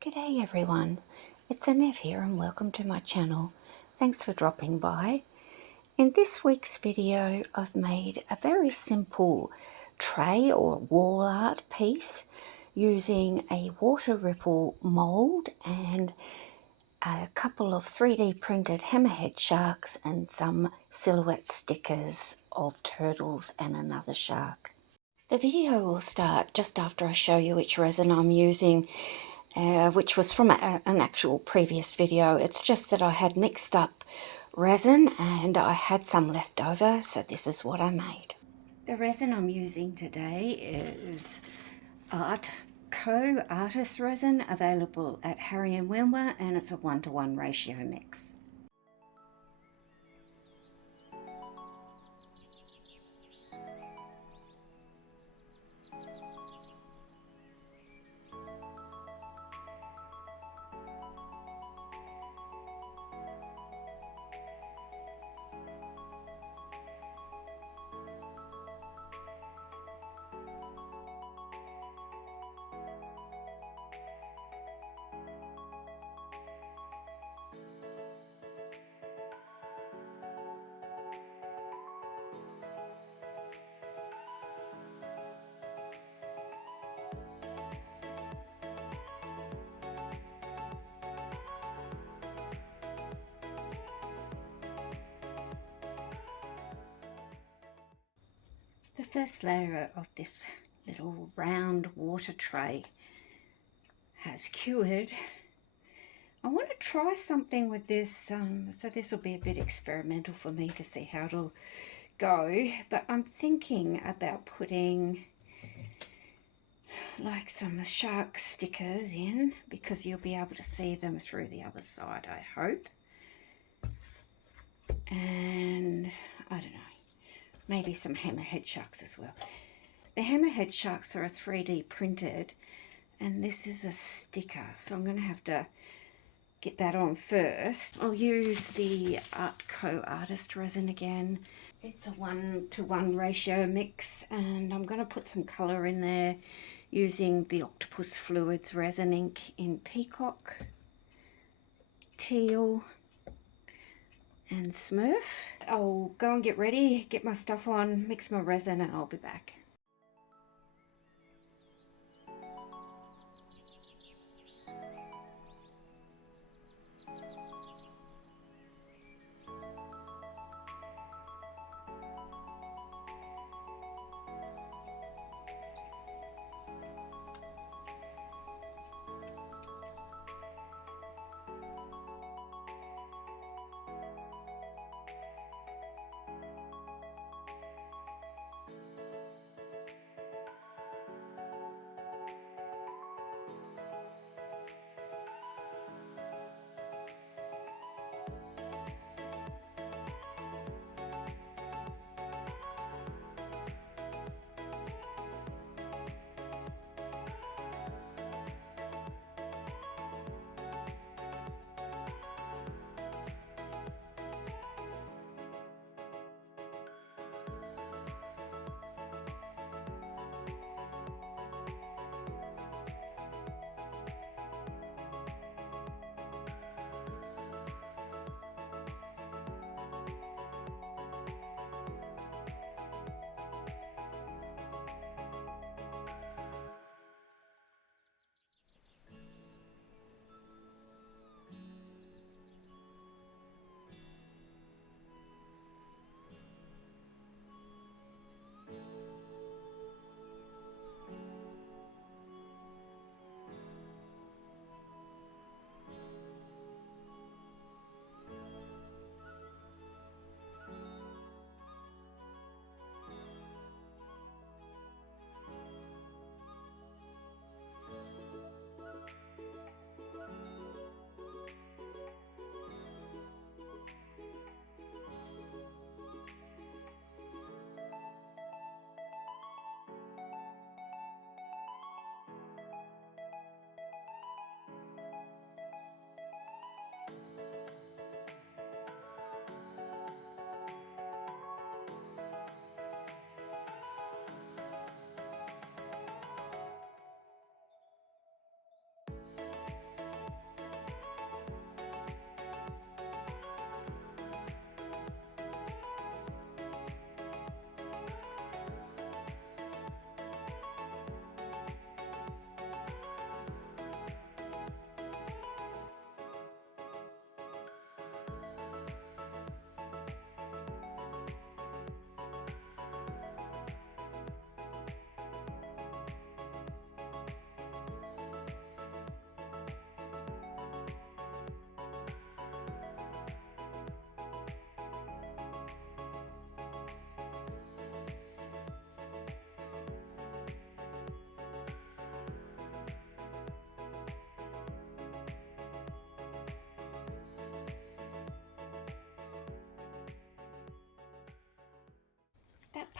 G'day everyone, it's Annette here and welcome to my channel. Thanks for dropping by. In this week's video I've made a very simple tray or wall art piece using a water ripple mould and a couple of 3D printed hammerhead sharks and some silhouette stickers of turtles and another shark. The video will start just after I show you which resin I'm using, which was from an actual previous video. It's just that I had mixed up resin and I had some left over, so this is what I made. The resin I'm using today is artist resin, available at Harry and Wilmer, and it's a 1:1 ratio mix. The first layer of this little round water tray has cured. I want to try something with this, so this will be a bit experimental for me to see how it'll go, but I'm thinking about putting like some shark stickers in, because you'll be able to see them through the other side, I hope. And I don't know, maybe some hammerhead sharks as well. The hammerhead sharks are a 3D printed, and this is a sticker, so I'm going to have to get that on first. I'll use the artist resin again. It's a 1:1 ratio mix, and I'm going to put some colour in there using the Octopus Fluids resin ink in Peacock, Teal and Smurf. I'll go and get ready, get my stuff on, mix my resin, and I'll be back.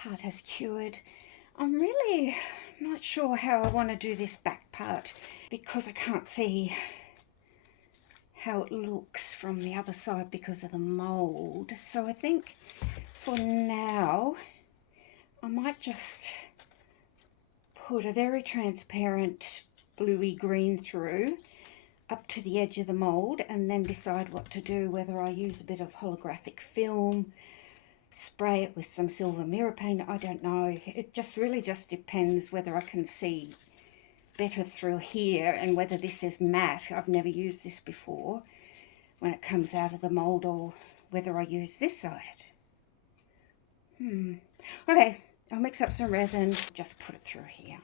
part has cured. I'm really not sure how I want to do this back part because I can't see how it looks from the other side because of the mold. So I think for now I might just put a very transparent bluey green through up to the edge of the mold and then decide what to do, whether I use a bit of holographic film, spray it with some silver mirror paint, I don't know. It just really just depends whether I can see better through here and whether this is matte. I've never used this before when it comes out of the mold, or whether I use this side. Okay, I'll mix up some resin, just put it through here.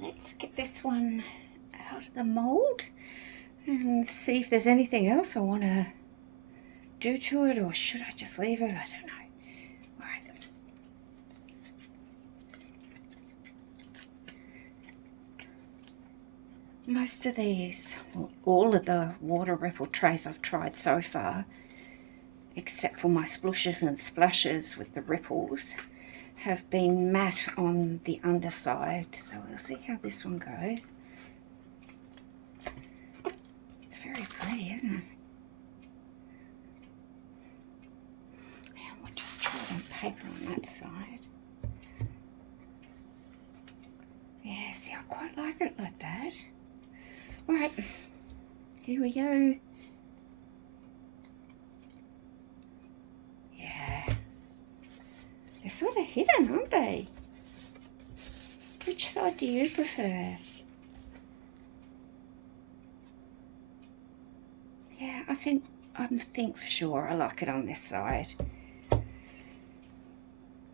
Let's get this one out of the mold and see if there's anything else I want to do to it, or should I just leave it? I don't know. All right. Most of these, well, all of the water ripple trays I've tried so far, except for my splooshes and splashes with the ripples, have been matte on the underside. So we'll see how this one goes. It's very pretty, isn't it? And we'll just try it on paper on that side. Yeah, see, I quite like it like that. All right, here we go. They're sort of hidden, aren't they? Which side do you prefer? Yeah, I think for sure I like it on this side.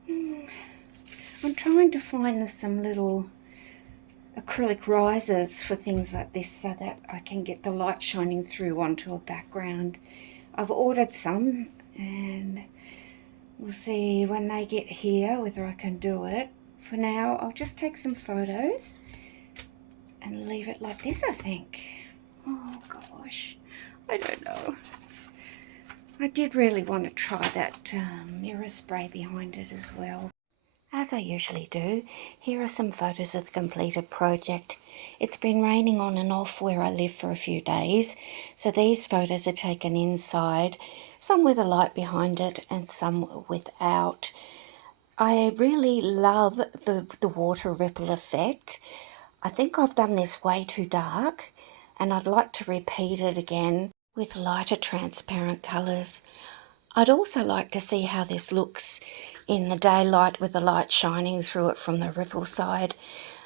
I'm trying to find some little acrylic risers for things like this so that I can get the light shining through onto a background. I've ordered some and we'll see when they get here whether I can do it. For now, I'll just take some photos and leave it like this, I think. Oh gosh, I don't know. I did really want to try that mirror spray behind it as well. As I usually do, here are some photos of the completed project. It's been raining on and off where I live for a few days, so these photos are taken inside, some with a light behind it and some without. I really love the water ripple effect. I think I've done this way too dark, and I'd like to repeat it again with lighter transparent colours. I'd also like to see how this looks in the daylight with the light shining through it from the ripple side.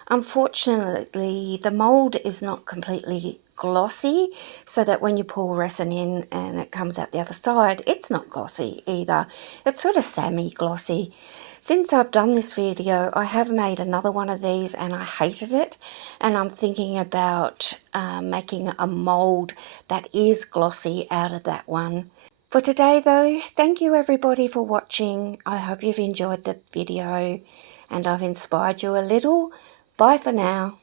Unfortunately, the mould is not completely glossy, so that when you pour resin in and it comes out the other side, it's not glossy either. It's sort of semi-glossy. Since I've done this video, I have made another one of these and I hated it, and I'm thinking about making a mould that is glossy out of that one. For today though, thank you everybody for watching. I hope you've enjoyed the video and I've inspired you a little. Bye for now.